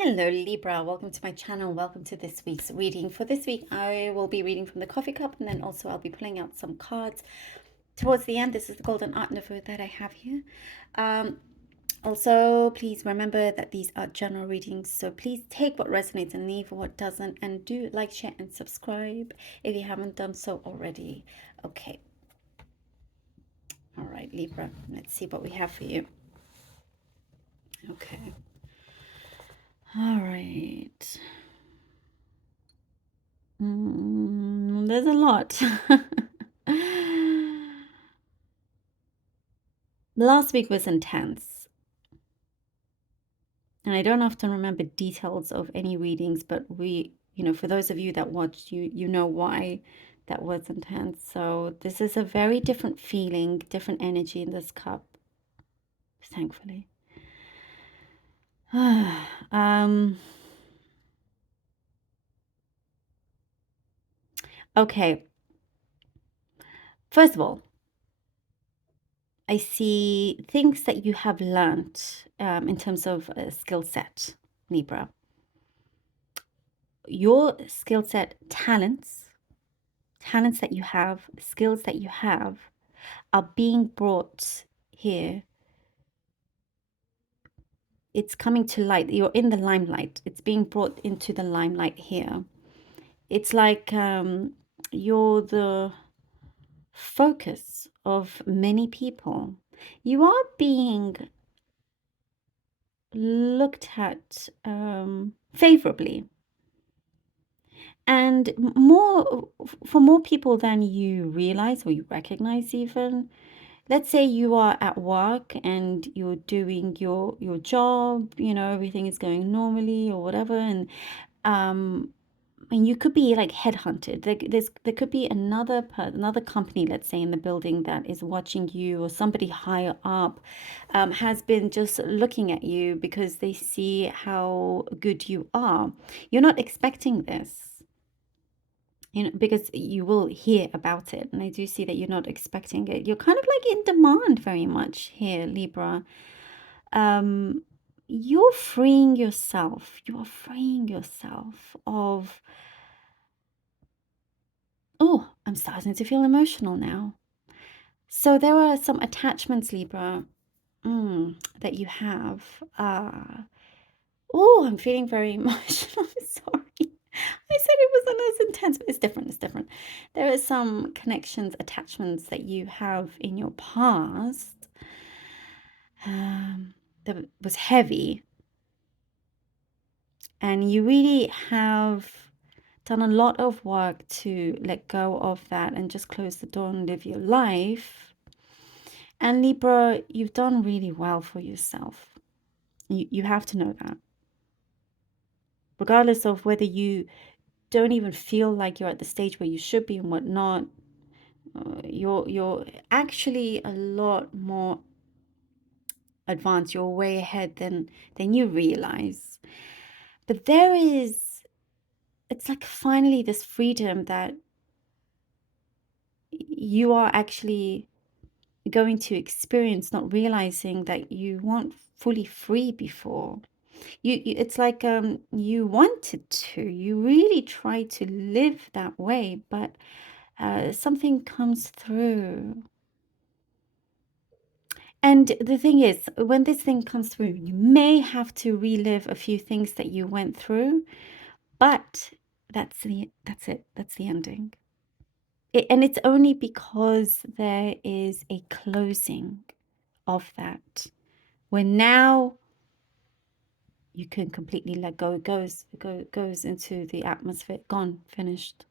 Hello Libra, welcome to my channel. Welcome to this week's reading. For this week, I will be reading from the coffee cup, and then also I'll be pulling out some cards towards the end. This is the golden art nouveau that I have here. Also, please remember that these are general readings, so please take what resonates and leave what doesn't, and do like, share, and subscribe if you haven't done so already. Okay. All right, Libra, let's see what we have for you. Okay. All right. There's a lot. Last week was intense, and I don't often remember details of any readings, but for those of you that watched, you know why that was intense. So this is a very different feeling, different energy in this cup, thankfully. Okay. First of all, I see things that you have learned in terms of a skill set, Libra. Your skill set, talents that you have, skills that you have, are being brought here. It's coming to light. You're in the limelight. It's being brought into the limelight here. It's like you're the focus of many people. You are being looked at favorably, and for more people than you realize or you recognize even. Let's say you are at work and you're doing your job, everything is going normally or whatever, and you could be like headhunted. There could be another company, let's say, in the building that is watching you, or somebody higher up has been just looking at you because they see how good you are. You're not expecting this, because you will hear about it. And I do see that you're not expecting it. You're kind of like in demand very much here, Libra. You're freeing yourself. You are freeing yourself of, oh, I'm starting to feel emotional now. So there are some attachments, Libra, that you have. Oh, I'm feeling very emotional. I'm sorry. I said it wasn't as intense, but it's different. It's different. There are some connections, attachments that you have in your past that was heavy. And you really have done a lot of work to let go of that and just close the door and live your life. And Libra, you've done really well for yourself. You have to know that. Regardless of whether you don't even feel like you're at the stage where you should be and whatnot, you're actually a lot more advanced. You're way ahead than you realize. But it's like finally this freedom that you are actually going to experience, not realizing that you weren't fully free before. It's like you wanted to, you really tried to live that way, but something comes through. And the thing is, when this thing comes through, you may have to relive a few things that you went through, but that's it. That's the ending. And it's only because there is a closing of that, when now you can completely let go. It goes into the atmosphere, gone, finished.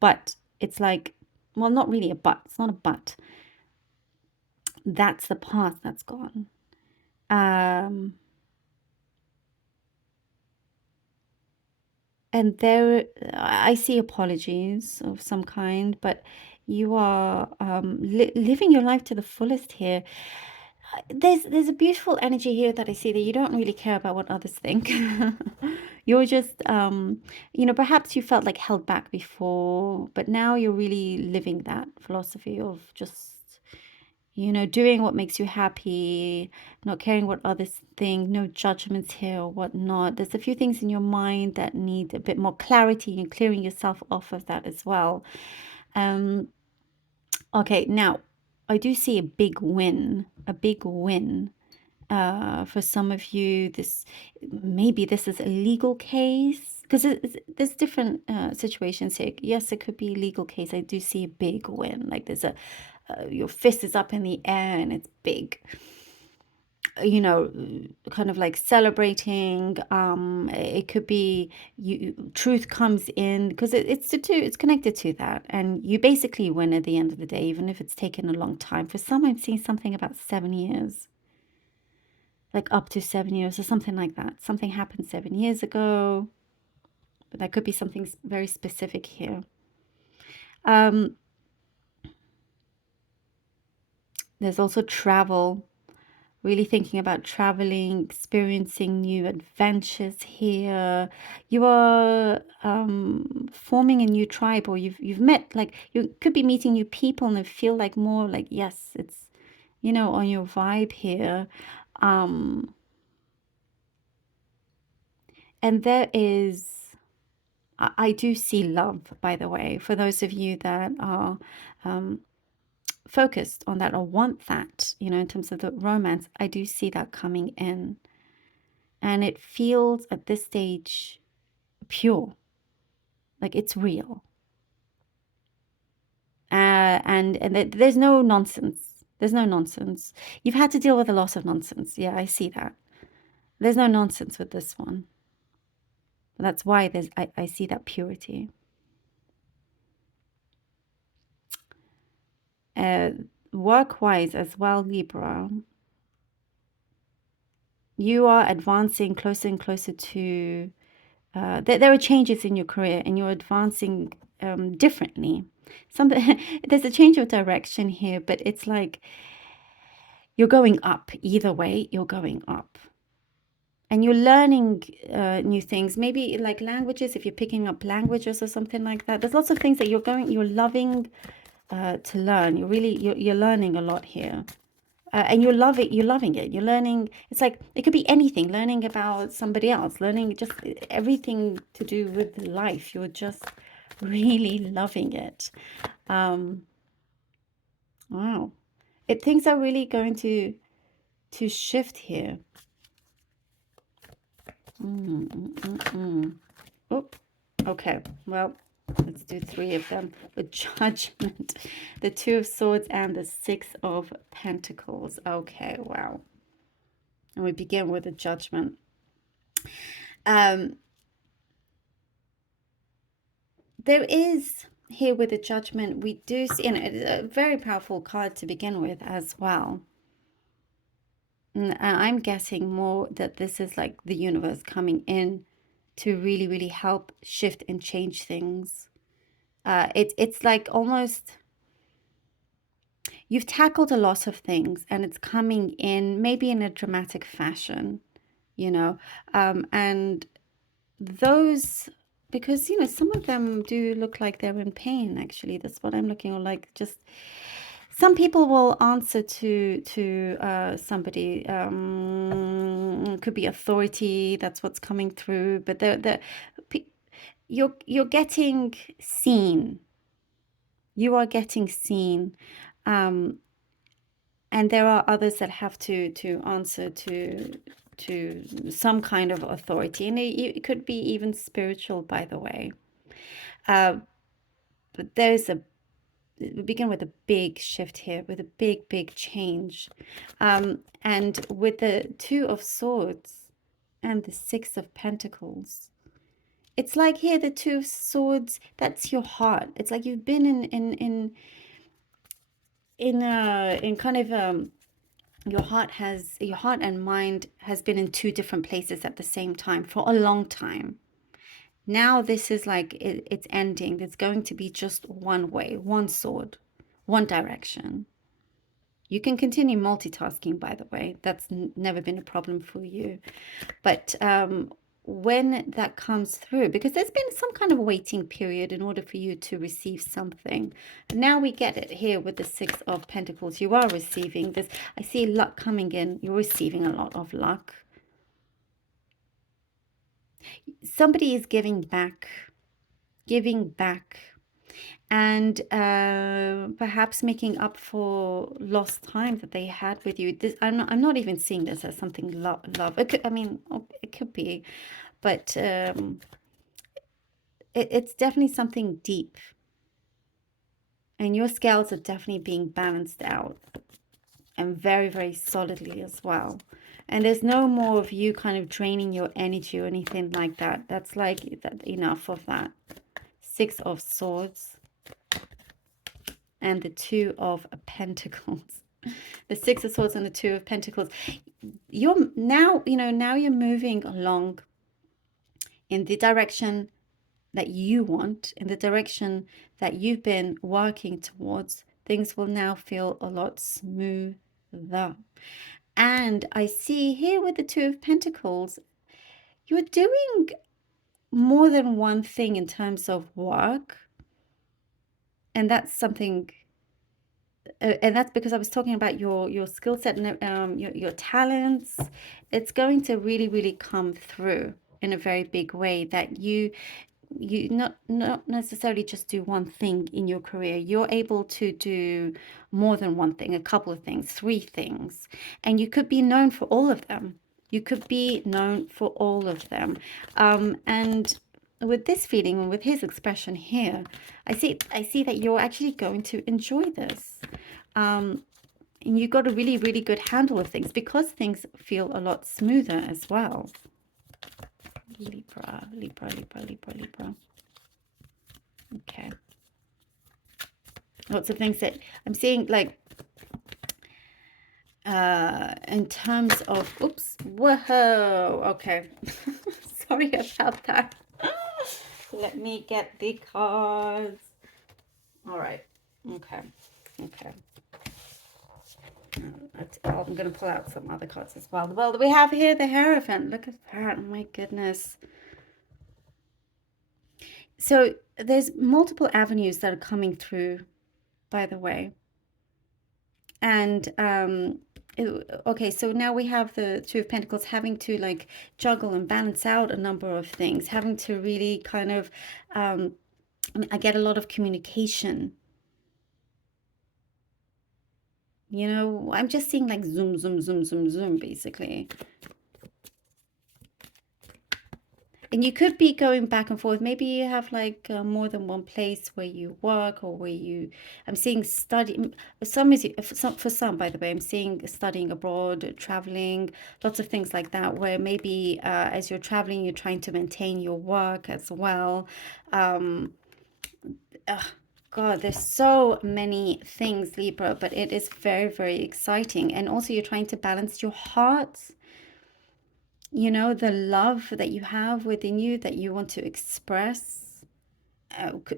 But it's like, well, not really a but. It's not a but. That's the past that's gone. And there, I see apologies of some kind, but you are living your life to the fullest here. There's a beautiful energy here that I see, that you don't really care about what others think. You're just, perhaps you felt like held back before, but now you're really living that philosophy of just, you know, doing what makes you happy, not caring what others think, no judgments here or whatnot. There's a few things in your mind that need a bit more clarity and clearing yourself off of that as well. Um, okay, now I do see a big win. For some of you, maybe this is a legal case because there's different situations here. Yes, it could be a legal case. I do see a big win, like there's a your fist is up in the air and it's big, you know, kind of like celebrating. It could be truth comes in because it's connected to that, and you basically win at the end of the day, even if it's taken a long time. For some, I'm seeing something about 7 years, like up to 7 years or something like that. Something happened 7 years ago, but that could be something very specific here. There's also travel, really thinking about traveling, experiencing new adventures here. You are forming a new tribe, or you've met, like you could be meeting new people and feel like more like, yes, it's, you know, on your vibe here. And there is, I do see love, by the way, for those of you that are focused on that or want that, you know, in terms of the romance. I do see that coming in. And it feels at this stage pure, like it's real. And there's no nonsense. There's no nonsense. You've had to deal with a lot of nonsense. Yeah, I see that. There's no nonsense with this one. That's why I see that purity. Work-wise as well, Libra, you are advancing closer and closer to, there are changes in your career and you're advancing differently. There's a change of direction here, but it's like you're going up. Either way, you're going up. And you're learning new things, maybe like languages, if you're picking up languages or something like that. There's lots of things that you're loving to learn. You're learning a lot here. And you're loving it. You're learning. It's like it could be anything. Learning about somebody else. Learning just everything to do with life. You're just really loving it. Wow, things are really going to shift here. Oh, okay. Well, let's do three of them. The Judgment, the Two of Swords, and the Six of Pentacles. Okay, wow. And we begin with the Judgment. There is here with the Judgment, we do see, and it's a very powerful card to begin with as well. And I'm guessing more that this is like the universe coming in to really, really help shift and change things. It's like almost you've tackled a lot of things and it's coming in maybe in a dramatic fashion, you know, and those, because, you know, some of them do look like they're in pain, actually. That's what I'm looking at, like just some people will answer to somebody, could be authority, that's what's coming through, but you're getting seen. You are getting seen. And there are others that have to answer to some kind of authority, and it could be even spiritual, by the way. But we begin with a big shift here, with a big change. And with the Two of Swords and the Six of Pentacles, it's like here the Two of Swords, that's your heart. It's like you've been in kind of your heart and mind has been in two different places at the same time for a long time. Now this is like it's ending. It's going to be just one way, one sword, one direction. You can continue multitasking, by the way. That's never been a problem for you. But when that comes through, because there's been some kind of waiting period in order for you to receive something. Now we get it here with the Six of Pentacles. You are receiving this. I see luck coming in. You're receiving a lot of luck. Somebody is giving back, and perhaps making up for lost time that they had with you. This, I'm not even seeing this as something love. It could, I mean, it could be, but it's definitely something deep, and your scales are definitely being balanced out, and very, very solidly as well. And there's no more of you kind of draining your energy or anything like that. That's like enough of that. Six of Swords and the Two of Pentacles. The Six of Swords and the Two of Pentacles. You're now, now you're moving along in the direction that you want, in the direction that you've been working towards. Things will now feel a lot smoother. And I see here with the Two of Pentacles, you're doing more than one thing in terms of work. And that's something, and that's because I was talking about your skill set and your talents. It's going to really, really come through in a very big way, that you not necessarily just do one thing in your career. You're able to do more than one thing, a couple of things, three things, and you could be known for all of them. You could be known for all of them. And with this feeling and with his expression here, I see that you're actually going to enjoy this. And you got a really, really good handle of things, because things feel a lot smoother as well. Libra, Libra, Libra, Libra, Libra. Okay. Lots of things that I'm seeing, like, in terms of, oops, whoa, okay. Sorry about that. Let me get the cards. All right. Okay. Okay. I'm going to pull out some other cards as well. Well, we have here the Hierophant. Look at that. Oh, my goodness. So there's multiple avenues that are coming through, by the way. And okay, so now we have the Two of Pentacles, having to like juggle and balance out a number of things, having to really kind of, I get a lot of communication. You know, I'm just seeing like zoom, zoom, zoom, zoom, zoom, basically. And you could be going back and forth. Maybe you have like more than one place where you work, or where you, I'm seeing study. For some, by the way, I'm seeing studying abroad, traveling, lots of things like that, where maybe as you're traveling, you're trying to maintain your work as well. God, there's so many things, Libra, but it is very, very exciting. And also you're trying to balance your heart, you know, the love that you have within you that you want to express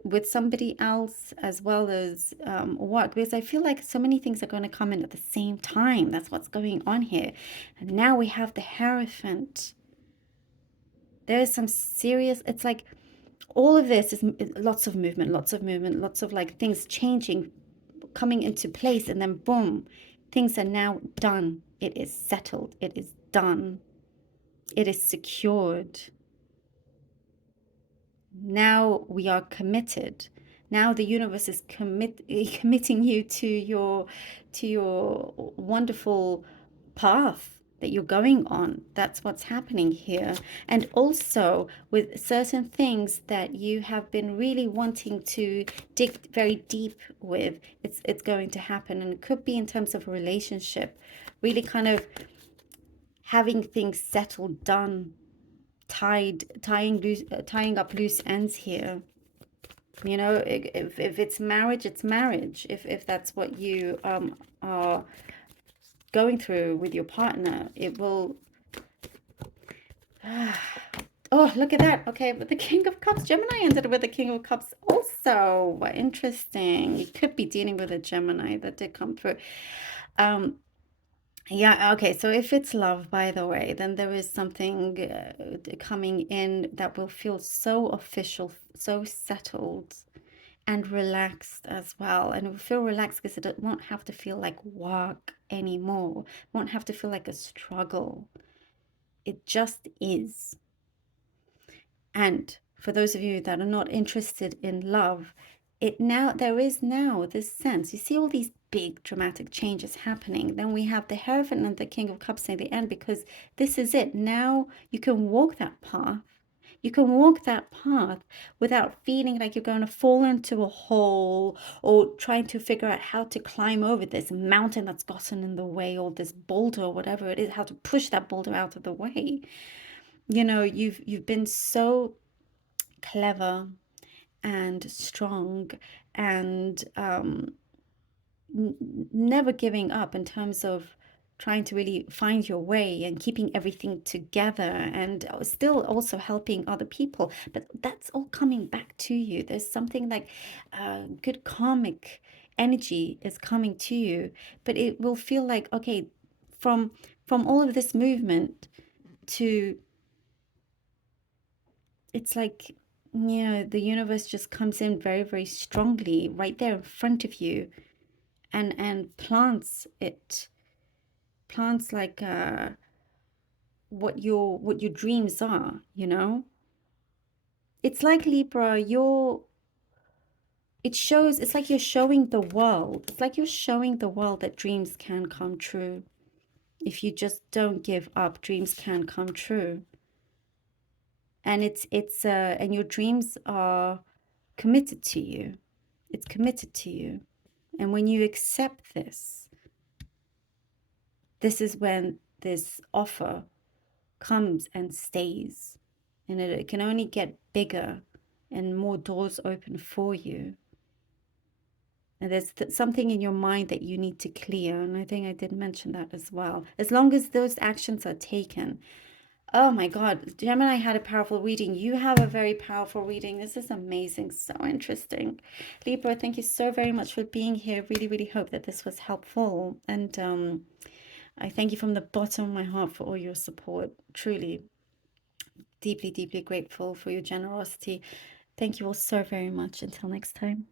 with somebody else, as well as work, because I feel like so many things are going to come in at the same time. That's what's going on here. And now we have the Hierophant. There is some serious, it's like all of this is lots of movement, lots of like things changing, coming into place, and then boom, things are now done. It is settled. It is done. It is secured. Now we are committed. Now the universe is committing you to your wonderful path that you're going on. That's what's happening here. And also with certain things that you have been really wanting to dig very deep with, it's going to happen. And it could be in terms of a relationship, really kind of having things settled, done, tying up loose ends here. You know, if it's marriage, it's marriage. If that's what you are going through with your partner, it will. Oh, look at that. Okay, with the King of Cups, Gemini ended with the King of Cups also. Interesting. You could be dealing with a Gemini. That did come through. Yeah, okay. So if it's love, by the way, then there is something coming in that will feel so official, so settled and relaxed as well. And it will feel relaxed because it won't have to feel like work anymore. It won't have to feel like a struggle. It just is. And for those of you that are not interested in love, there is now this sense. You see all these big dramatic changes happening. Then we have the Hierophant and the King of Cups at the end because this is it. Now you can walk that path. You can walk that path without feeling like you're going to fall into a hole or trying to figure out how to climb over this mountain that's gotten in the way or this boulder or whatever it is, how to push that boulder out of the way. You know, you've been so clever and strong and never giving up in terms of trying to really find your way and keeping everything together and still also helping other people. But that's all coming back to you. There's something like good karmic energy is coming to you, but it will feel like, okay, from all of this movement to it's like, the universe just comes in very, very strongly right there in front of you and plants like what your dreams are, you know? It's like Libra, it's like you're showing the world. It's like you're showing the world that dreams can come true. If you just don't give up, dreams can come true. And and your dreams are committed to you. It's committed to you. And when you accept this is when this offer comes and stays. And it can only get bigger and more doors open for you. And there's something in your mind that you need to clear. And I think I did mention that as well. As long as those actions are taken. Oh my God, Gemini had a powerful reading. You have a very powerful reading. This is amazing. So interesting. Libra, thank you so very much for being here. Really, really hope that this was helpful. And I thank you from the bottom of my heart for all your support. Truly, deeply, deeply grateful for your generosity. Thank you all so very much. Until next time.